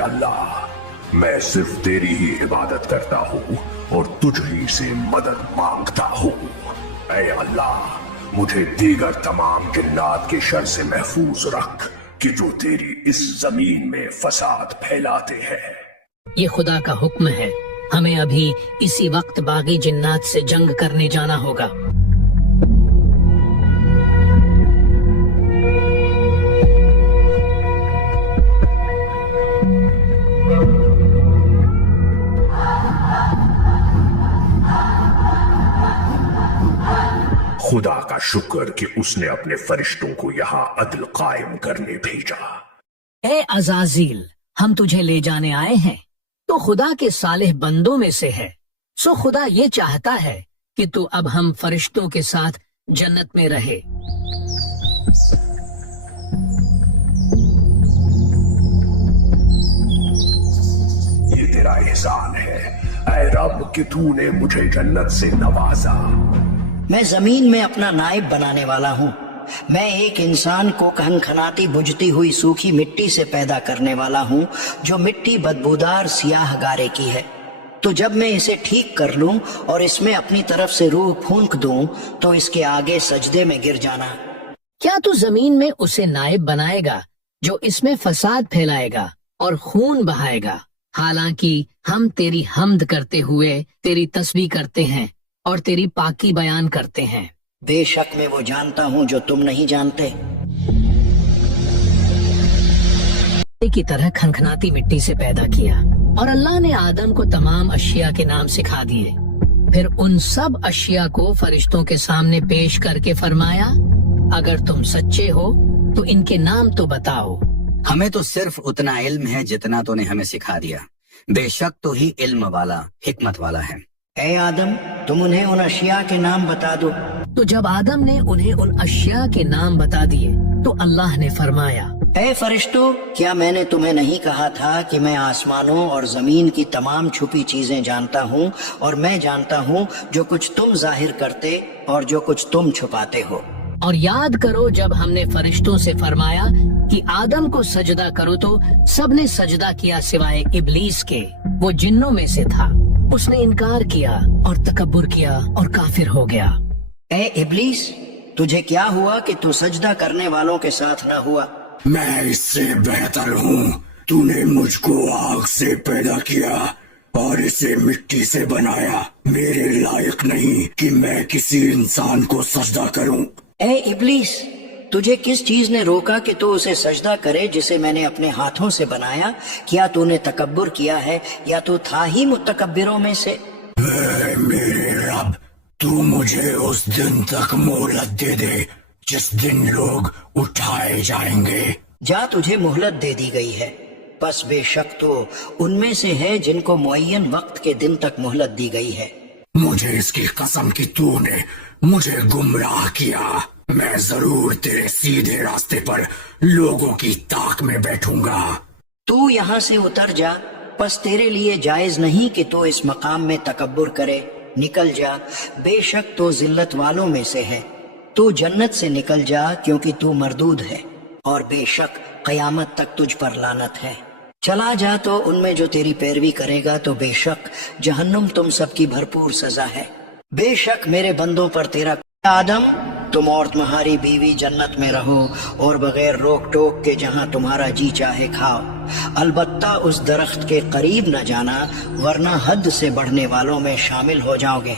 अल्लाह, मैं सिर्फ तेरी ही इबादत करता हूँ और तुझ ही से मदद मांगता हूँ। ऐ अल्लाह, मुझे दीगर तमाम जिन्नात के शर से महफूज रख कि जो तेरी इस जमीन में फसाद फैलाते हैं। ये खुदा का हुक्म है, हमें अभी इसी वक्त बागी जिन्नात से जंग करने जाना होगा। खुदा का शुक्र कि उसने अपने फरिश्तों को यहाँ अदल कायम करने भेजा। ए अज़ाज़ील, हम तुझे ले जाने आए हैं, तो खुदा के सालेह बंदों में से है। सो खुदा ये चाहता है कि तू अब हम फरिश्तों के साथ जन्नत में रहे। ये तेरा एहसान है ऐ रब कि तूने मुझे जन्नत से नवाजा। मैं जमीन में अपना नायब बनाने वाला हूँ। मैं एक इंसान को खनखनाती बुझती हुई सूखी मिट्टी से पैदा करने वाला हूँ, जो मिट्टी बदबूदार सियाह गारे की है। तो जब मैं इसे ठीक कर लूं और इसमें अपनी तरफ से रूह फूंक दूं, तो इसके आगे सजदे में गिर जाना। क्या तू जमीन में उसे नायब बनाएगा जो इसमें फसाद फैलाएगा और खून बहाएगा? हालांकि हम तेरी हम्द करते हुए तेरी तस्बीह करते हैं और तेरी पाकी बयान करते हैं। बेशक मैं वो जानता हूँ जो तुम नहीं जानते। की तरह खनखनाती मिट्टी से पैदा किया और अल्लाह ने आदम को तमाम अशिया के नाम सिखा दिए। फिर उन सब अशिया को फरिश्तों के सामने पेश करके फरमाया, अगर तुम सच्चे हो तो इनके नाम तो बताओ। हमें तो सिर्फ उतना इल्म है जितना तूने हमें सिखा दिया। बेशक तो ही इल्म वाला, हिकमत वाला है। ऐ आदम, तुम उन्हें उन अशिया के नाम बता दो। तो जब आदम ने उन्हें उन अशिया के नाम बता दिए तो अल्लाह ने फरमाया, ऐ फरिश्तों, क्या मैंने तुम्हें नहीं कहा था कि मैं आसमानों और जमीन की तमाम छुपी चीजें जानता हूँ, और मैं जानता हूँ जो कुछ तुम जाहिर करते और जो कुछ तुम छुपाते हो। और याद करो जब हमने फरिश्तों से फरमाया कि आदम को सजदा करो तो सबने सजदा किया सिवाय इब्लीस के, वो जिन्नों में से था। उसने इनकार किया और तकब्बुर किया और काफिर हो गया। ऐ इब्लीस, तुझे क्या हुआ कि तू सजदा करने वालों के साथ न हुआ? मैं इससे बेहतर हूँ। तूने मुझको आग से पैदा किया और इसे मिट्टी से बनाया। मेरे लायक नहीं कि मैं किसी इंसान को सजदा करूँ। ऐ इब्लीस, तुझे किस चीज ने रोका कि तू उसे सजदा करे जिसे मैंने अपने हाथों से बनाया? क्या तूने तकब्बुर किया है या तू था ही मुतकब्बिरों में से? मेरे रब, तू मुझे उस दिन तक मोहलत दे दे जिस दिन लोग उठाए जाएंगे। जा, तुझे मोहलत दे दी गई है। बस बेशक तो उनमें से है जिनको मुअय्यन वक्त के दिन तक मोहलत दी गई है। मुझे इसकी कसम कि तूने मुझे गुमराह किया। मैं जरूर तेरे सीधे रास्ते पर लोगों की ताक में बैठूंगा। तू यहाँ से उतर जा, बस तेरे लिए जायज नहीं कि तू इस मकाम में तकब्बुर करे। निकल जा, बेशक तो जिल्लत वालों में से है। तू जन्नत से निकल जा क्योंकि तू मरदूद है, और बेशक कयामत तक तुझ पर लानत है। चला जा तो उनमें जो तेरी पैरवी करेगा तो बेशक जहन्नुम तुम सबकी भरपूर सजा है। बेशक मेरे बंदों पर तेरा आदम, तुम और तुम्हारी बीवी जन्नत में रहो और बगैर रोक टोक के जहाँ तुम्हारा जी चाहे खाओ। अलबत्ता उस दरख्त के करीब न जाना, वरना हद से बढ़ने वालों में शामिल हो जाओगे।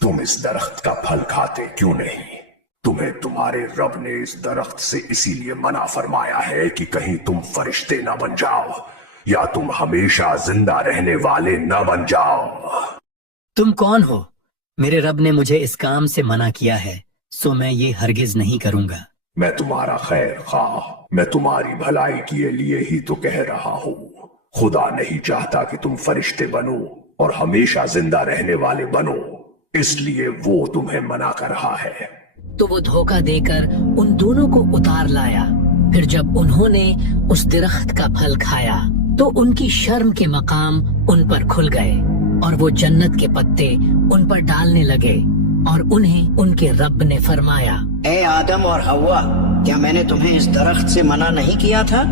तुम इस दरख्त का फल खाते क्यों नहीं? तुम्हें तुम्हारे रब ने इस दरख्त से इसीलिए मना फरमाया है कि कहीं तुम फरिश्ते न बन जाओ या तुम हमेशा जिंदा रहने वाले न बन जाओ। तुम कौन हो? मेरे रब ने मुझे इस काम से मना किया है, सो मैं ये हरगिज नहीं करूंगा। मैं तुम्हारा खैर खाह, मैं तुम्हारी भलाई के लिए ही तो कह रहा हूँ। खुदा नहीं चाहता कि तुम फरिश्ते बनो और हमेशा जिंदा रहने वाले बनो, इसलिए वो तुम्हें मना कर रहा है। तो वो धोखा देकर उन दोनों को उतार लाया। फिर जब उन्होंने उस दरख्त का फल खाया तो उनकी शर्म के मकाम उन पर खुल गए और वो जन्नत के पत्ते उन पर डालने लगे, और उन्हें उनके रब ने फरमाया, ऐ आदम और हव्वा, क्या मैंने तुम्हें इस दरख्त से मना नहीं किया था?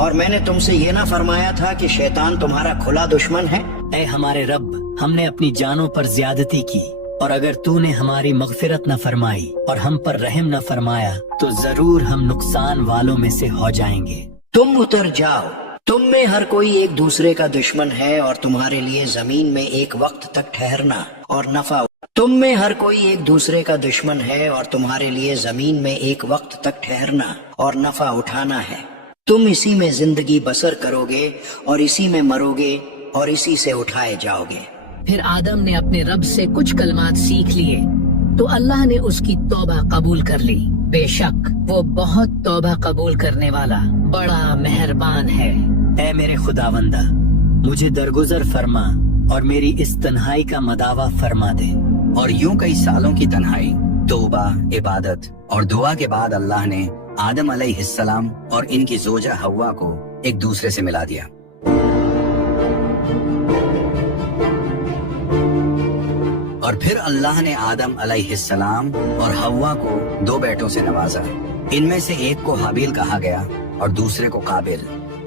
اور میں نے تم سے یہ نہ فرمایا تھا کہ شیطان تمہارا کھلا دشمن ہے؟ اے ہمارے رب، ہم نے اپنی جانوں پر زیادتی کی، اور اگر تو نے ہماری مغفرت نہ فرمائی اور ہم پر رحم نہ فرمایا تو ضرور ہم نقصان والوں میں سے ہو جائیں گے۔ تم اتر جاؤ، تم میں ہر کوئی ایک دوسرے کا دشمن ہے، اور تمہارے لیے زمین میں ایک وقت تک ٹھہرنا اور نفع تم میں ہر کوئی ایک دوسرے کا دشمن ہے اور تمہارے لیے زمین میں ایک وقت تک ٹھہرنا اور نفع اٹھانا ہے۔ تم اسی میں زندگی بسر کرو گے اور اسی میں مرو گے اور اسی سے اٹھائے جاؤ گے۔ پھر آدم نے اپنے رب سے کچھ کلمات سیکھ لیے تو اللہ نے اس کی توبہ قبول کر لی۔ بے شک وہ بہت توبہ قبول کرنے والا بڑا مہربان ہے۔ اے میرے خداوندہ، مجھے درگزر فرما اور میری اس تنہائی کا مداوع فرما دے۔ اور یوں کئی سالوں کی تنہائی، توبہ، عبادت اور دعا کے بعد اللہ نے آدم علیہ السلام اور ان کی زوجہ حوا کو ایک دوسرے سے ملا دیا۔ اور پھر اللہ نے آدم علیہ السلام اور حوا کو 2 بیٹوں سے نوازا۔ ان میں سے ایک کو حابیل کہا گیا اور دوسرے کو قابل۔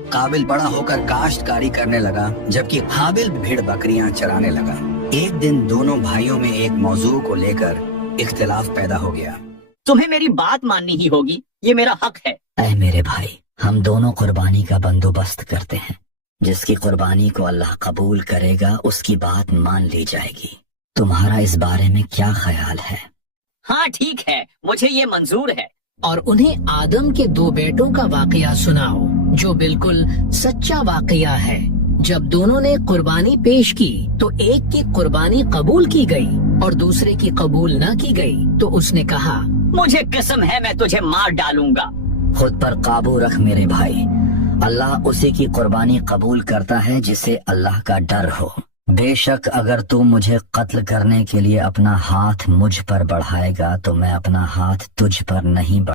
قابل بڑا ہو کر کاشتکاری کرنے لگا، جبکہ حابیل بھیڑ بکریاں چرانے لگا۔ ایک دن دونوں بھائیوں میں ایک موضوع کو لے کر اختلاف پیدا ہو گیا۔ تمہیں میری بات ماننی ہی ہوگی، یہ میرا حق ہے۔ اے میرے بھائی، ہم دونوں قربانی کا بندوبست کرتے ہیں۔ جس کی قربانی کو اللہ قبول کرے گا اس کی بات مان لی جائے گی۔ تمہارا اس بارے میں کیا خیال ہے؟ ہاں ٹھیک ہے، مجھے یہ منظور ہے۔ اور انہیں آدم کے 2 بیٹوں کا واقعہ سناؤ جو بالکل سچا واقعہ ہے۔ جب دونوں نے قربانی پیش کی تو ایک کی قربانی قبول کی گئی اور دوسرے کی قبول نہ کی گئی، تو اس نے کہا، مجھے قسم ہے میں تجھے مار ڈالوں گا۔ خود پر قابو رکھ میرے بھائی، اللہ اسی کی قربانی قبول کرتا ہے جسے اللہ کا ڈر ہو۔ بے شک اگر تو مجھے قتل کرنے کے لیے اپنا ہاتھ مجھ پر بڑھائے گا تو میں اپنا ہاتھ تجھ پر نہیں بڑھائے گا۔